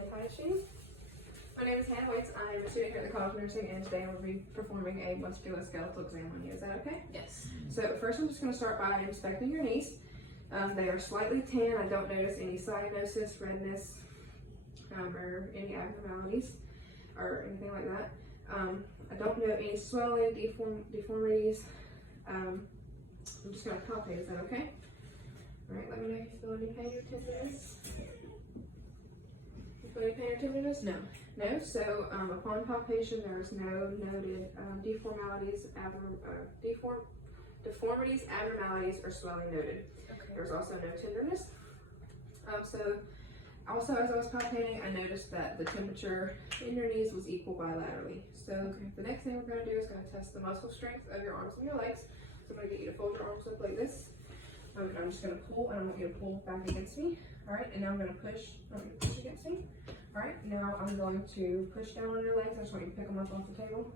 and hygiene. My name is Hannah Waits. I am a student here at the College of Nursing, and today I will be performing a musculoskeletal exam on you. Is that okay? Yes. So first I'm just going to start by inspecting your knees. They are slightly tan. I don't notice any cyanosis, redness, or any abnormalities or anything like that. I don't know any swelling, deformities. I'm just going to palpate. Is that okay? All right, let me know if you feel any pain or tenderness. You feel any pain or tenderness? No. No, so upon palpation, there is no noted deformities, deformities, abnormalities, or swelling noted. Okay. There's also no tenderness. Also as I was palpating, I noticed that the temperature in your knees was equal bilaterally. So the next thing we're going to do is going to test the muscle strength of your arms and your legs. So I'm going to get you to fold your arms up like this. I'm just going to pull, and I want you to pull back against me. All right, and now I'm going to push. I want you to push against me. All right, now I'm going to push down on your legs. I just want you to pick them up off the table.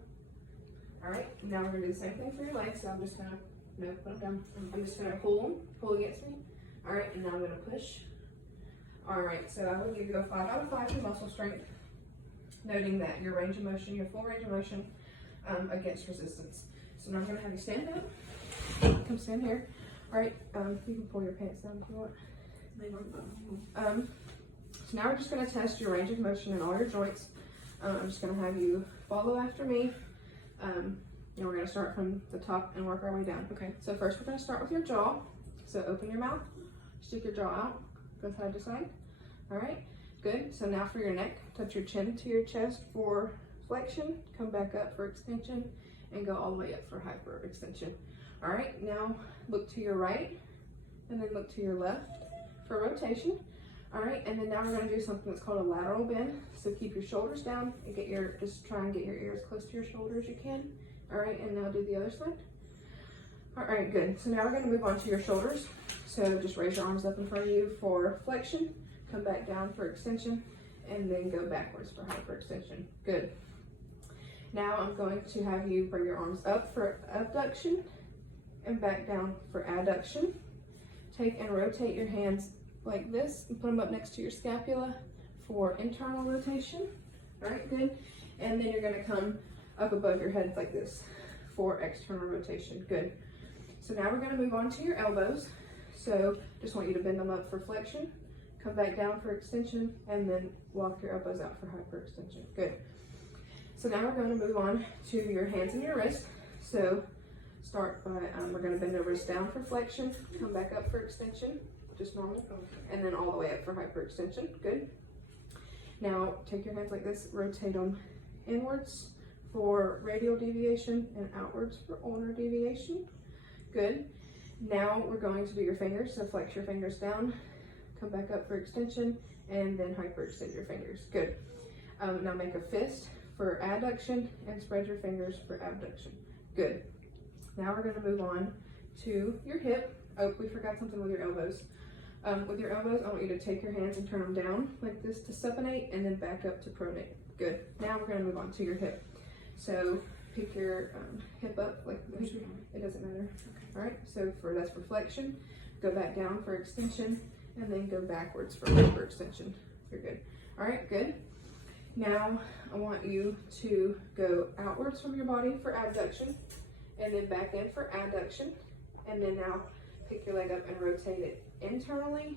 All right, now we're going to do the same thing for your legs. So I'm just going to, put them down. I'm just going to pull against me. All right, and now I'm going to push. All right, so I will give you a 5 out of 5 for muscle strength, noting that your range of motion, your full range of motion against resistance. So now I'm going to have you stand up. Come stand here. All right, you can pull your pants down if you want. So now we're just going to test your range of motion in all your joints. I'm just going to have you follow after me. And we're going to start from the top and work our way down. Okay. So first we're going to start with your jaw. So open your mouth, stick your jaw out, go side to side. All right, good. So now for your neck, touch your chin to your chest for flexion, come back up for extension, and go all the way up for hyperextension. All right, now look to your right, and then look to your left for rotation. All right, and then now we're going to do something that's called a lateral bend. So keep your shoulders down and just try and get your ears close to your shoulder as you can. All right, and now do the other side. All right, good. So now we're going to move on to your shoulders. So just raise your arms up in front of you for flexion, come back down for extension, and then go backwards for hyperextension. Good. Now I'm going to have you bring your arms up for abduction and back down for adduction. Take and rotate your hands like this and put them up next to your scapula for internal rotation. All right, good. And then you're going to come up above your head like this for external rotation. Good. So now we're going to move on to your elbows. So just want you to bend them up for flexion, come back down for extension, and then walk your elbows out for hyperextension. Good. So now we're going to move on to your hands and your wrists. So start by, we're going to bend the wrist down for flexion, come back up for extension, just normal, and then all the way up for hyperextension. Good. Now take your hands like this, rotate them inwards for radial deviation and outwards for ulnar deviation. Good. Now we're going to do your fingers, so flex your fingers down, come back up for extension, and then hyperextend your fingers. Good. Now make a fist for adduction and spread your fingers for abduction. Good. Now we're going to move on to your hip. Oh, we forgot something with your elbows. With your elbows, I want you to take your hands and turn them down like this to supinate and then back up to pronate. Good. Now we're going to move on to your hip. So pick your hip up like this. It doesn't matter. Okay. All right. So that's for flexion. Go back down for extension, and then go backwards for hyperextension. You're good. All right. Good. Now I want you to go outwards from your body for abduction, and then back in for adduction, and then now pick your leg up and rotate it internally,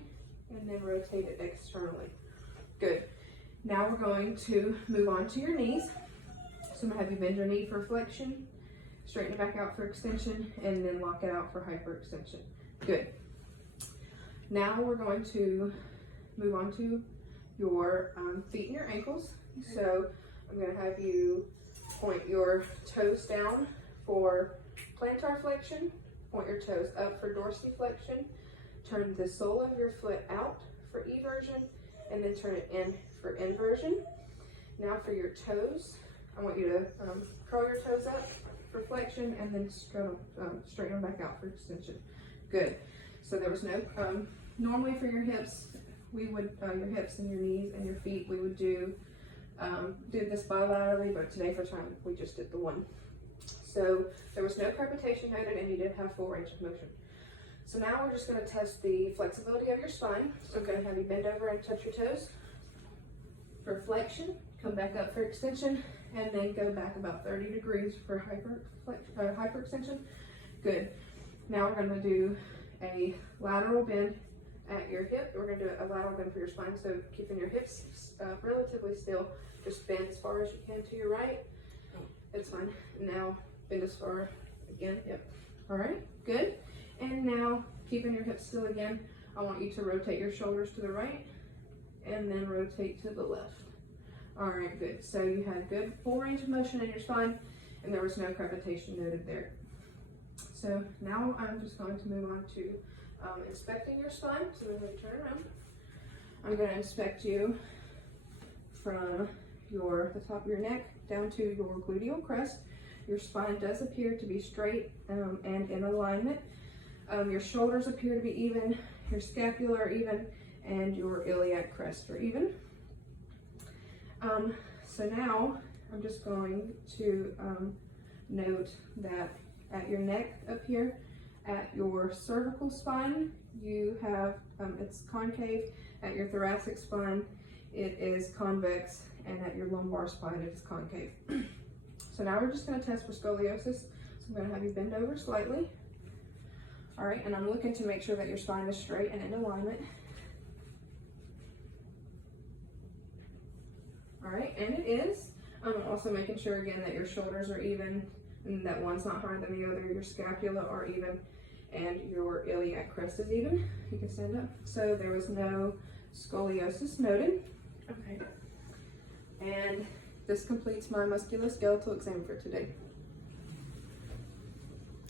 and then rotate it externally. Good. Now we're going to move on to your knees. So I'm going to have you bend your knee for flexion, straighten it back out for extension, and then lock it out for hyperextension. Good. Now we're going to move on to your feet and your ankles. So I'm going to have you point your toes down for plantar flexion, point your toes up for dorsiflexion, turn the sole of your foot out for eversion, and then turn it in for inversion. Now for your toes, I want you to curl your toes up for flexion and then straighten them back out for extension. Good. So there was no, normally for your hips, we would, your hips and your knees and your feet, we would do this bilaterally, but today for time, we just did the one. So there was no crepitation noted, and you did have full range of motion. So now we're just going to test the flexibility of your spine. So I'm going to have you bend over and touch your toes for flexion, come back up for extension, and then go back about 30 degrees for hyperextension. Good. Now we're going to do a lateral bend at your hip. We're going to do a lateral bend for your spine, so keeping your hips relatively still. Just bend as far as you can to your right. It's fine. Now bend as far again. Yep. All right. Good. And now keeping your hips still again, I want you to rotate your shoulders to the right and then rotate to the left. All right, good. So you had good full range of motion in your spine and there was no crepitation noted there. So now I'm just going to move on to inspecting your spine. So I'm going to turn around. I'm going to inspect you from the top of your neck down to your gluteal crest. Your spine does appear to be straight and in alignment. Your shoulders appear to be even, your scapula are even, and your iliac crest are even. So now I'm just going to note that at your neck up here, at your cervical spine, you have, it's concave. At your thoracic spine, it is convex, and at your lumbar spine, it is concave. So now we're just going to test for scoliosis. So I'm going to have you bend over slightly. All right, and I'm looking to make sure that your spine is straight and in alignment. All right, and it is. I'm also making sure again that your shoulders are even, and that one's not higher than the other. Your scapula are even, and your iliac crest is even. You can stand up. So there was no scoliosis noted. Okay. And this completes my musculoskeletal exam for today.